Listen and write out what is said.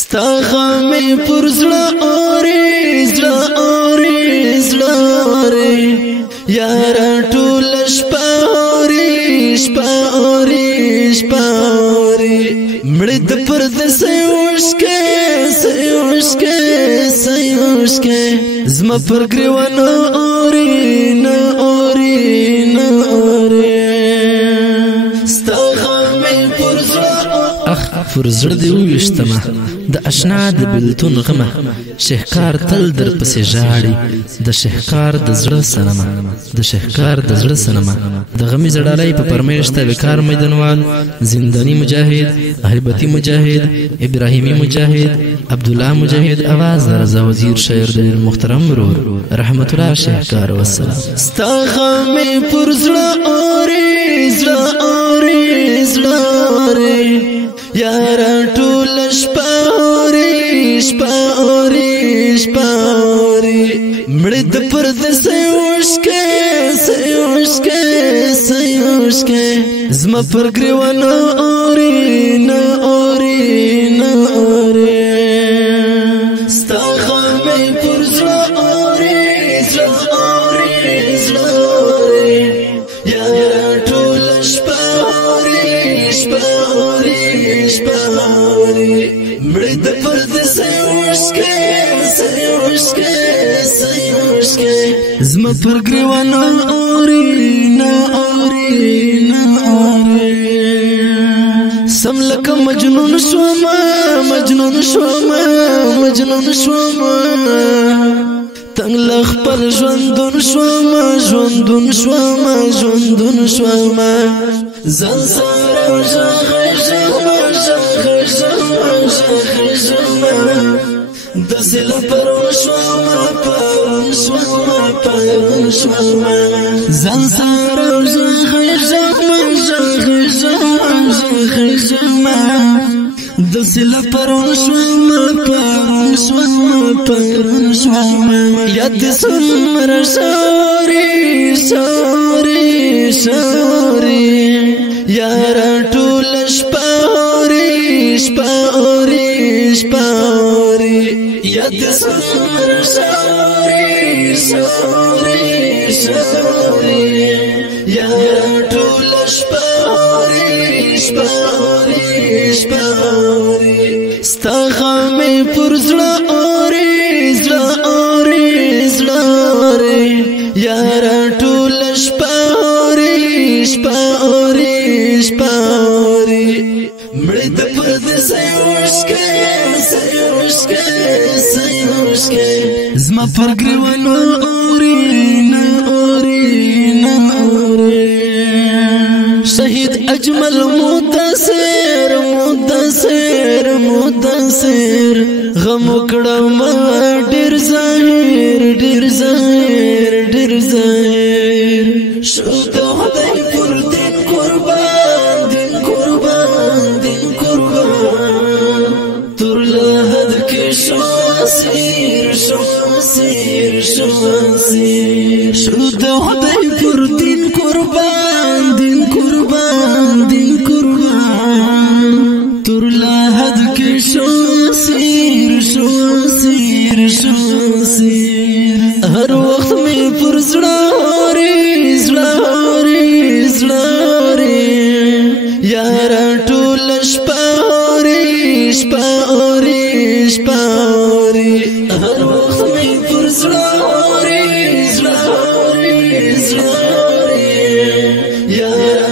ستا غمې پر زړه اوري زړه اوري زړه اوري یاره ټوله شپه اوري شپه اوري شپه اوري مړې د پرده سیوشکې سیوشکې سیوشکې زما پر ګریوانه اوري نه اوري نه اوري ستا غمې پر زړه اخ پر زړه دې وویشتمه د اشنا د بېلتون غمه شهکار تل در پسې ژاړي د شهکار د زړه صنمه د شهکار د زړه صنمه د غمې زړالۍ په فرمایش تابعکار میدانوال زنداني مجاهد هیبتي مجاهد ابراهیمي مجاهد عبدالله مجاهد اواز رضا وزیر شاعر د محترم ورور رحمت الله شهکار والسلام ستا غمې پر زړه اوري زړه اوري زړه اوري یاره ټوله شپه اوري شپه اوري شپه اوري مړې د پرده سیوشکې سیوشکې سیوشکې زما پر ګریوانه اوري نه اوري نه اوري ستا غمې پر زړه اوري زړه اوري زړه اوري یاره ټوله شپه اوري شپه اوري شپه اوري مړې د پرده سیوشکې سیوشکې سیوشکې زما پر ګریوانه اوري نه اوري نه اوري سم لکه مجنون شومه مجنون شومه مجنون شومه تنگ لخپل ژوندون شومه ژوندون شومه ژوندون شومه ځان سره ژغې ژغمه ژغې ژغمه ژغې ژغمه داسې له پرون شومه پرون شومه پرون شومه ځان سره ژغې ژغمه ژغې ژغمه ژغې ژغمه داسې له پرون شومه پرون شومه پرون شومه یاد دې څومره شاوري شاوري شاوري یاره ټوله شپه اوري شپه اوري شپه اوري یاد دې څومره شاوري شاوري شاوري یاره ټوله شپه اوري شپه اوري شپه اوري ستا غمې پر زړه اوري زړه اوري زړه اوري یاره ټوله شپه اوري شپه اوري شپه اوري مړې د پرده سیوشکې سیوشکې سیوشکې زما پر ګریوانه اوري نه اوري نه اوري شهید اجمل مدثر مدثر مدثر غم وکړم ډېر ظاهر ډېر ظاهر ډېر ظاهر شو د خدای پر دین قربان دین قربان دین قربان تر لحد کې شو اسیر شو اسیر شو اسیر شو د خدای پر دین قربان دین قربان دین قربان تر لحد کې شو اسیر شو اسیر شو اسیر هر وخت مې پر زړه اوري زړه اوري زړه اوري یاره ټوله شپه اوري شپه اوري شپه اوري هر وخت مې پر زړه اوري زړه اوري زړه اوري یاره